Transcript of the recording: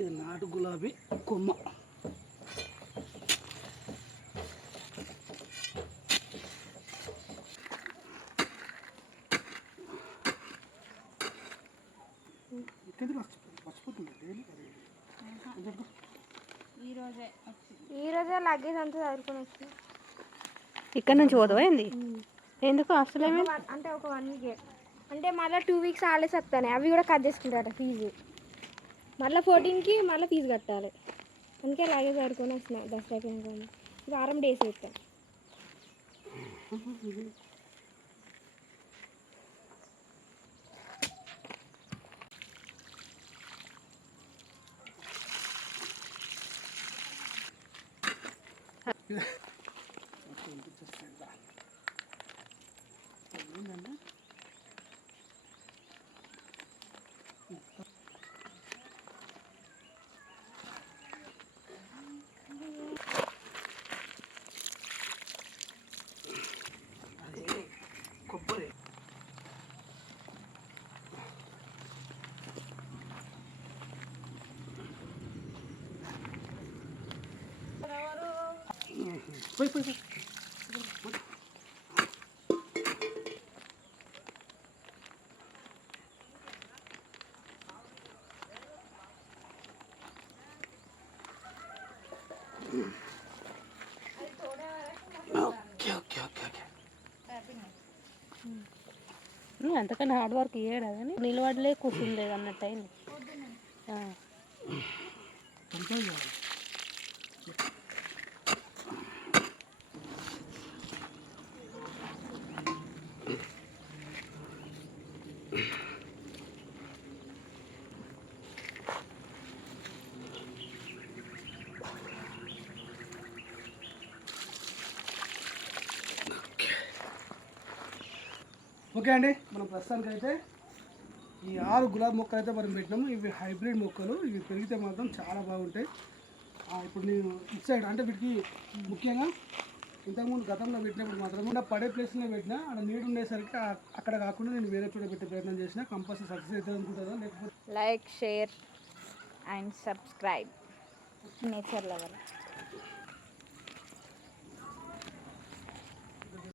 ఇది నాటు గులాబీ కొమ్మ. ఈరోజే లగేజ్ అంతా చదువుకొని వచ్చి ఇక్కడ నుంచి పోతావా ఏంది? ఎందుకు అసలు అంటే ఒక 1 వీక్ అంటే మళ్ళీ 2 వీక్స్ హాలిడేస్ వస్తాయి, అవి కూడా కట్ చేసుకుంటారట ఫీజు. మళ్ళీ 14కి మళ్ళీ ఫీజు కట్టాలి. అందుకే లగేజ్ చదువుకొని వస్తున్నాయి. దసరా అయిపోయిన వారం డేస్ అవుతాయి. కొబ్బరి పోయి పోయి ఓకే ఓకే ఓకే ఓకే. అంతకన్నా హార్డ్ వర్క్ చేయడా కానీ నిలబడలే కూర్చుండేది అన్నట్టు అయింది. ఓకే అండి, మనం ప్రస్తుతానికి అయితే ఈ 6 గులాబీ మొక్కలు అయితే మనం పెట్టినాము. ఇవి హైబ్రిడ్ మొక్కలు. ఇవి పెరిగితే మాత్రం చాలా బాగుంటాయి. ఇప్పుడు నేను ఇటు సైడ్ అంటే వీటికి ముఖ్యంగా ఇంతకుముందు గతంలో పెట్టినప్పుడు మాత్రం పడే ప్లేస్లో పెట్టినా అక్కడ నీడు ఉండేసరికి అక్కడ కాకుండా నేను వేరే చోట పెట్టే ప్రయత్నం చేసిన. కంపల్సరీ సక్సెస్ అవుతుంది అనుకుంటుందా? లేకపోతే like, share and subscribe nature lover.